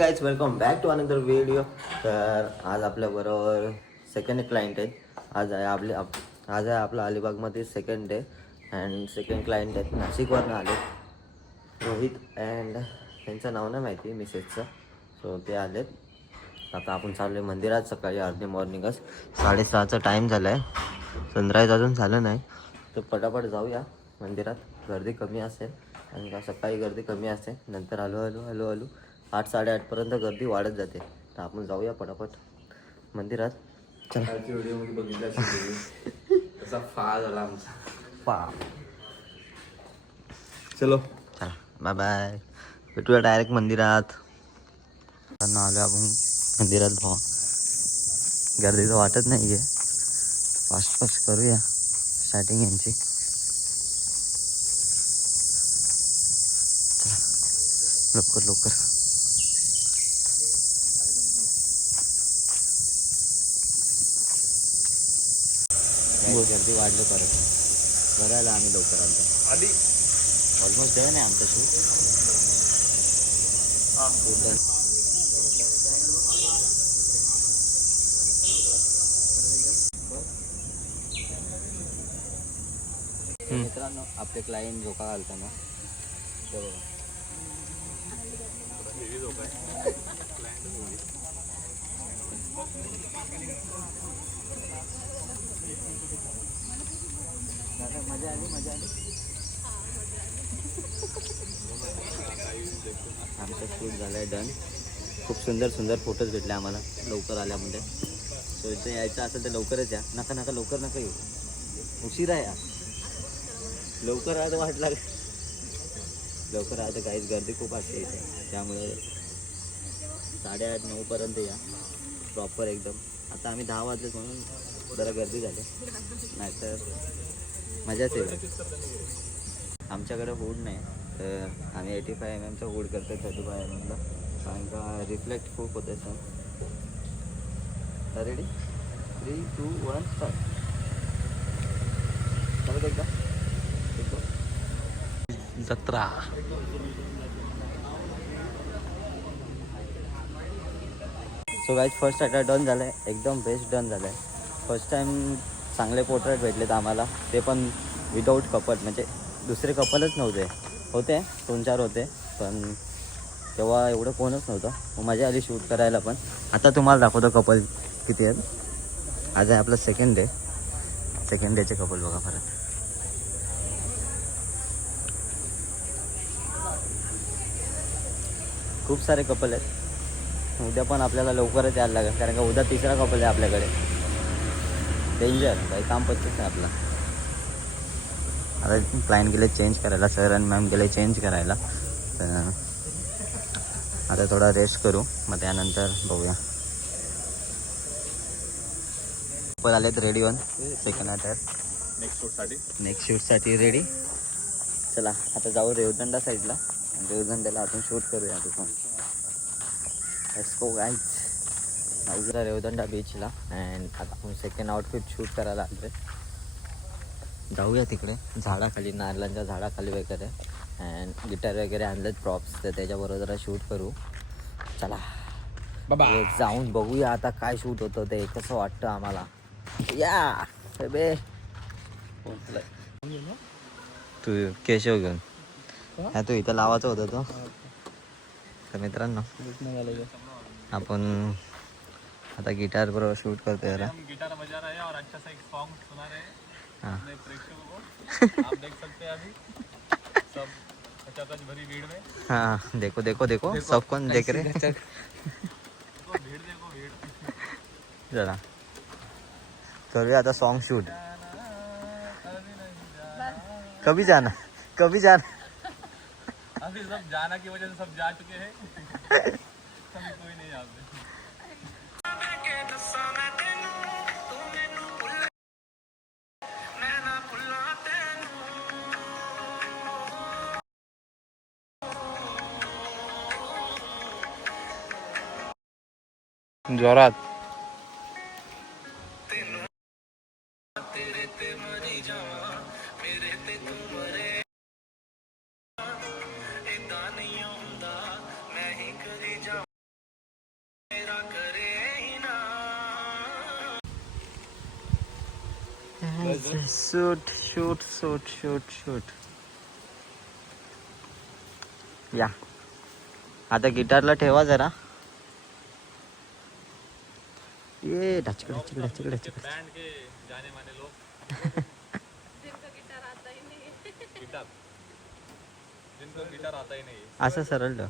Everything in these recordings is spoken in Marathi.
Guys welcome back to another video. तर आज आपल्याबरोबर सेकंड क्लायंट आहे. आज आहे आपला अलिबागमध्ये second day and second client आहेत. नाशिकवरनं आले रोहित अँड त्यांचं नाव नाही माहिती मिसेसचं. सो ते आलेत. आता आपण चाललो आहे मंदिरात. सकाळी अर्ली मॉर्निंगच 6:30चा टाईम झाला आहे. सनराईज अजून झालं नाही तर पटापट जाऊया मंदिरात. गर्दी कमी असेल आणि का सकाळी गर्दी कमी असते. नंतर हळूहळू 8-8:30पर्यंत गर्दी वाढत जाते. तर आपण जाऊया पटापट मंदिरात. चला. व्हिडिओमध्ये बघितलं तसा फार झाला आमचा. चलो चला बाय बाय. भेटूया डायरेक्ट मंदिरात. आलो आपण मंदिरात. भावा गर्दी तर वाटत नाही आहे. फास्ट करूया स्टार्टिंग यांची. चला लवकर गर्दी वाढलं परत. बरायला आम्ही लवकर आलो. आधी ऑलमोस्ट डन आहे आमचं शूट. मित्रांनो आपले क्लायंट झोका घालताना ते बघा. मजा आली. आमचं शूट झालं आहे डन. खूप सुंदर फोटोज भेटले आम्हाला लवकर आल्यामध्ये. सो इथं यायचं असेल तर लवकरच या. नका लवकर येऊ. उशिरा या. लवकर आलं वाट लागेल. लवकर आलं काहीच गर्दी खूप असते इथे. त्यामुळे 8:30-9पर्यंत या प्रॉपर एकदम. आता आम्ही 10 वाजले म्हणून जरा गर्दी झाली. नाहीतर मजाच येईल. आमच्याकडे हुड नाही तर आम्ही 85 mm हुड करतो 35 mm. कारण का रिफ्लेक्ट खूप होते सर. Ready 3, 2, 1 start. चालू एकदा जत्रा. So guys first attack done झालं आहे. एकदम बेस्ट डन झालं आहे. फर्स्ट टाईम चांगले पोर्ट्रेट भेटलेत आम्हाला. ते पण विदाऊट कपल. म्हणजे दुसरे कपलच नव्हते. होते 2-4 होते पण तेव्हा एवढं कोणच नव्हतं. मग मजा आली शूट करायला पण. आता तुम्हाला दाखवतो कपल किती आहेत. आज आहे आपलं सेकंड डेचे कपल बघा परत. खूप सारे कपल आहेत. उद्या पण आपल्याला लवकरच यायला लागेल कारण का उद्या तिसरा कपल आहे आपल्याकडे. डेंजर काही काम पडतच नाही आपला. आता क्लायंट गेले चेंज करायला. सर आणि मॅम गेले चेंज करायला. तर आता थोडा रेस्ट करू मग त्यानंतर बघूया. कपल आलेत ready one. Second attack next शूटसाठी रेडी. चला आता जाऊ रेवदंडा साईडला. रेवदंड्याला आपण शूट करूया तिथून. Let's go guys. आईला रेवदंडा बीचला. अँड आता आपण सेकंड आउटफिट शूट करायला आलो. जाऊया तिकडे झाडाखाली, नारळांच्या झाडाखाली वगैरे. अँड गिटार वगैरे आणलेत प्रॉप्स. तर त्याच्याबरोबर जरा शूट करू. चला जाऊन बघूया आता काय शूट होतं ते कसं वाटतं आम्हाला. या बे तू केशव घेऊन हा तू इथं लावायचं होतं तो. तर मित्रांनो आपण आता गिटार बरोबर शूट करतोय जरा. गिटार बजा रहा है और अच्छा सा एक सॉन्ग सुना रहे हैं अपने प्रेक्षकों को. आप देख सकते हैं अभी सब खचाखच भरी भीड़ में. हाँ देखो सब कौन देख रहे. भीड़ देखो भीड़. जरा करूया आता सॉन्ग शूट. कभी जाना अभी सब जाना की वजह से सब जा चुके हैं. कभी कोई नहीं यहाँ पे. जोरात shoot shoot shoot shoot shoot. या आता गिटारला ठेवा जरा. ये ढचक ढचक ढचक ढचक. बैंड के जाने माने लोग गिटार जिनको गिटार आता ही नहीं. असं सरळ ठेव.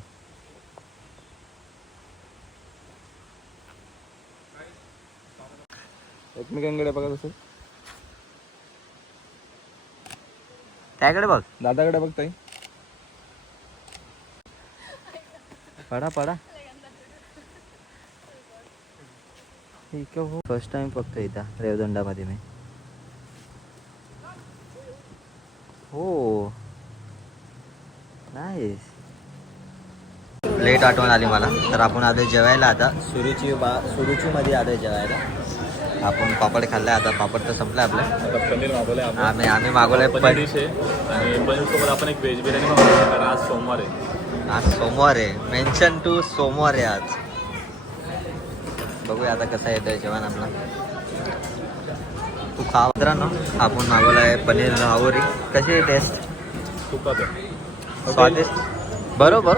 एकमेकांकडे बघा तसं. त्याकडे बघ. दादाकडे बघ ताई. पडा पडा. ठीक आहे. फर्स्ट टाइम फक्त इथं रेवदंडामध्ये मी. हो नाईस. लेट आठवण आली मला. तर आपण आलो जेवायला आता. सुरुचीमध्ये आलो जेवायला. आपण पापड खाल्लाय. आता पापड तर संपलाय आपलं. आता पनीर मागवलंय आम्ही मागवलंय पनीर डिश आहे आणि पनीर सोबत आपण एक व्हेज बिर्याणी मागवली कारण आज सोमवार आहे. आज सोमवार आहे. मेन्शन टू सोमवार आहे आज. बघूया आता कसं येतोय जेवण आपला. तू खा मित्रांनो. आपण मागवलाय पनीर रावरी. कशी आहे टेस्ट? तुपात आहे. स्वादिष्ट बरोबर.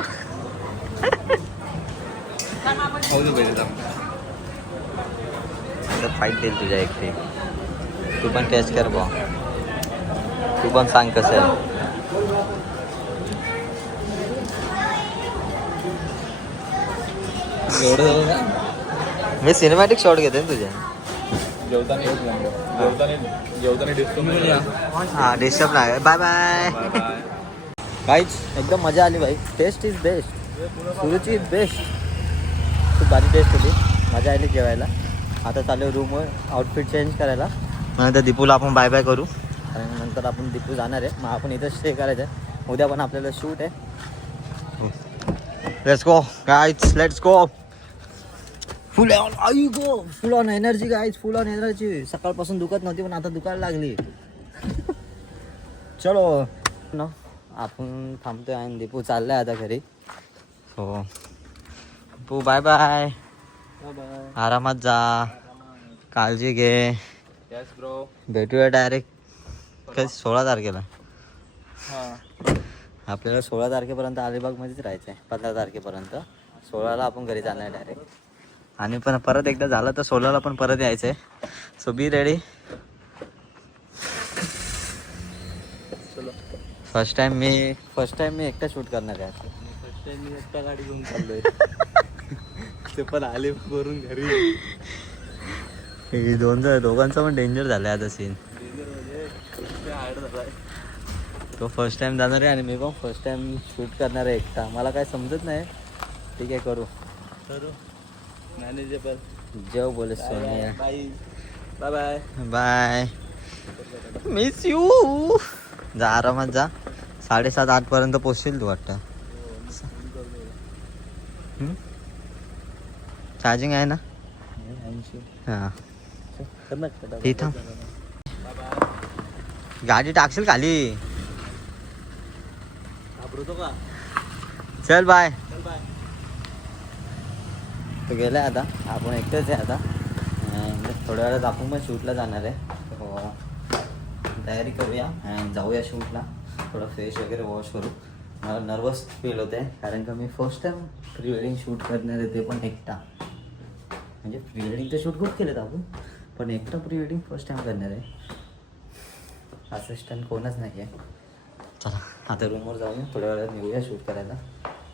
फाईट देईल तुझ्या एकटी. तू पण टेस्ट कर बा. तू पण सांग कसं आहे. मी सिनेमॅटिक शॉट घेते ना तुझ्या. जेवताना डिस्टर्ब. हा डिस्टर्ब नाही. Bye bye. काहीच एकदम मजा आली भाई. Taste is best. Suruchi is best. खूप भारी टेस्ट होती. मजा आली जेवायला. आता चालू रूमवर आउटफिट चेंज करायला. नंतर दीपूला आपण बाय बाय करू आणि नंतर आपण दीपू जाणार आहे. मग आपण इथं स्टे करायचं आहे. उद्या पण आपल्याला शूट आहे. Let's go guys. Let's go. Full on energy guys. Full on energy. सकाळपासून दुखत नव्हती पण आता दुखायला लागली. चलो न आपण थांबतोय आणि दीपू चाललाय आता घरी. हो दीपू बाय बाय. आरामात जा. काळजी घे. Yes bro. भेटूया डायरेक्ट कधी 16 तारखेला. हां आपल्याला 16 तारखेपर्यंत अलिबागमध्येच राहायचं आहे. 15 तारखेपर्यंत. 16ला आपण घरी जाणार आहे डायरेक्ट. आणि पण परत एकदा झालं तर 16ला पण परत यायचं आहे. So be ready. First time मी एकटा शूट करणार आहे. फर्स्ट टाइम मी एकटा गाडी घेऊन चाललोय. ते पण आले करून घरी. हे दोघांचा पण डेंजर झालाय आता सीन. तो फर्स्ट टाइम जाणार आहे आणि मी पण फर्स्ट टाइम शूट करणार आहे एकटा. मला काय समजत नाही. ठीक आहे करू. मॅनेजेबल. जेव बोले Sonia. Bye bye. Bye. Miss you. जा आरामात जा. 7:30-8 पर्यंत पोचशील तू वाटतं. चार्जिंग आहे ना? हां इथं गाडी टाकशील खाली. चल बाय. तो गेलाय आता. आपण एकटेच आहे आता. थोड्या वेळात आपण पण शूटला जाणार आहे. हो तयारी करूया आणि जाऊया शूटला. थोडं फ्रेश वगैरे वॉश करू. मला नर्वस फील होते कारण का मी first time pre wedding shoot करणार आहे. ते पण एकटा. म्हणजे प्री वेडिंगचं शूट खूप केलं आपण पण एकटा प्री वेडिंग फर्स्ट टाइम करणार आहे. असिस्टंट कोणच नाही आहे. चला आता रूमवर जाऊया. थोड्या वेळात निघूया शूट करायला.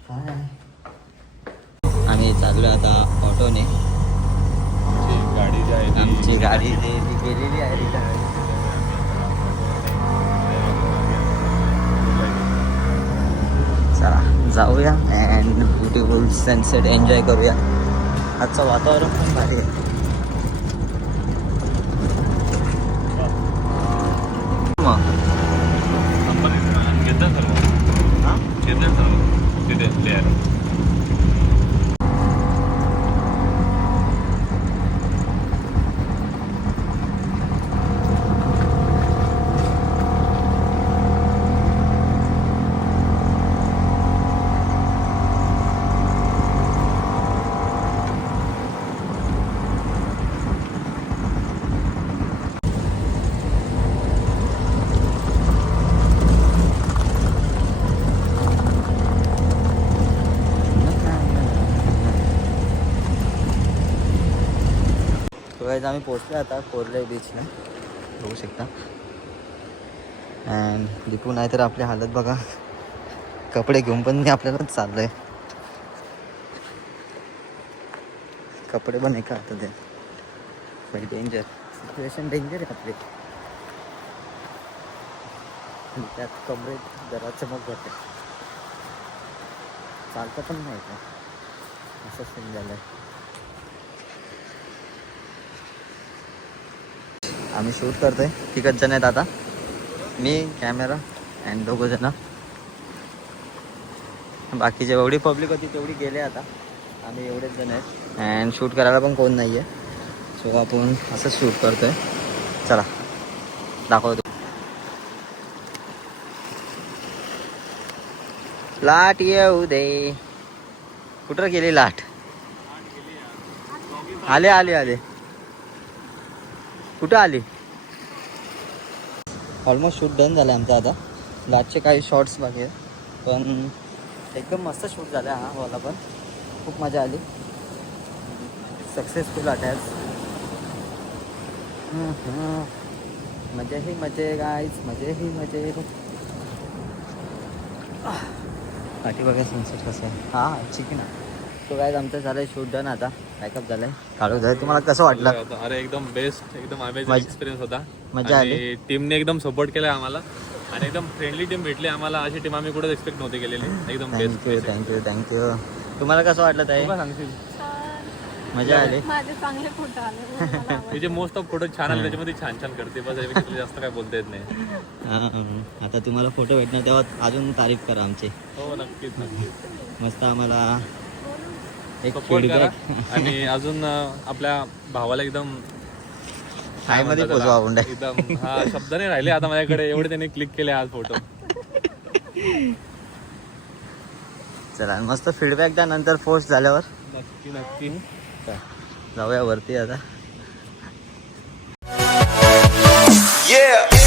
काय आम्ही चाललो आता ऑटोने. गाडी जी आहे आमची गाडी गेलेली आहे रिटर्न. चला जाऊया अँड ब्युटिफुल सनसेट एन्जॉय करूया. आजचं वातावरण पण भारी आहे. मग घेतलं सर्व. हां घेतलं सर्व तिथे प्लेअर. गाईज आम्ही पोचलो आता कोरले बीचला, बघू शकता. अँड दीपू नाही तर आपली हालत बघा, कपडे घेऊन पण मी आपल्यालाच चाललो आहे. कपडे पण आहे का आता ते डेंजर सिच्युएशन, डेंजर आहे आपली. त्यात कमरेत जरा चमक भरते, चालतं पण नाही का, असं सीन झालं आहे. आम्ही शूट करतोय, तिघच जण आहेत आता, मी, कॅमेरा अँड 2 जण. बाकीचे एवढी पब्लिक होती तेवढी गेले आता, आम्ही एवढेच जण आहेत. अँड शूट करायला पण कोण नाही आहे, सो आपण असंच शूट करतोय. चला दाखवतो. लाट येऊ दे. कुठं गेली लाट? आले आले आले. कुठं आली? ऑलमोस्ट शूट डन झालं आमचं आता. लाटचे काही शॉर्ट्स बाकी आहेत, पण एकदम मस्त शूट झालं हा वाला पण. खूप मजा आली, सक्सेसफुल अटॅच. मजा ही मजे गाईज, मजे ही मजे. पाठी बघा सनसेट कसं आहे. हां चिकन आहे. तो काय आमचं झालं आहे शूट डन आता, पॅकअप झालं आहे. काढू झालं. तुम्हाला कसं वाटलं? अरे एकदम बेस्ट, एकदम अमेझिंग एक्सपिरियन्स होता. मजा आली. आणि टीमने एकदम सपोर्ट केला आम्हाला आणि एकदम फ्रेंडली टीम भेटली आम्हाला. अशी टीम आम्ही कुठेच एक्सपेक्ट नव्हती केलेली. एकदम बेस्ट. Thank you thank you thank you. तुम्हाला कसं वाटलं ताई? सांगशील मजा आली. माझे चांगले फोटो आले. तिचे मोस्ट ऑफ फोटो छान आले, त्याच्यामध्ये छान छान करते. बस यापेक्षा जास्त काय बोलता येत नाही. हां, आता तुम्हाला फोटो भेटणार तेव्हा अजून तारीफ करा आमची. हो नक्कीच नक्कीच. मस्त आम्हाला एक सपोर्ट करा फीडबॅक. आणि अजून आपल्या भावाला एकदम हायमध्ये पोचवा आपण. एकदम हा शब्द नाही राहिले आता माझ्याकडे, एवढे त्याने क्लिक केले आज फोटो. चला मस्त फीडबॅक द्या नंतर पोस्ट झाल्यावर. नक्की नक्की. जाऊया वरती आता. Yeah.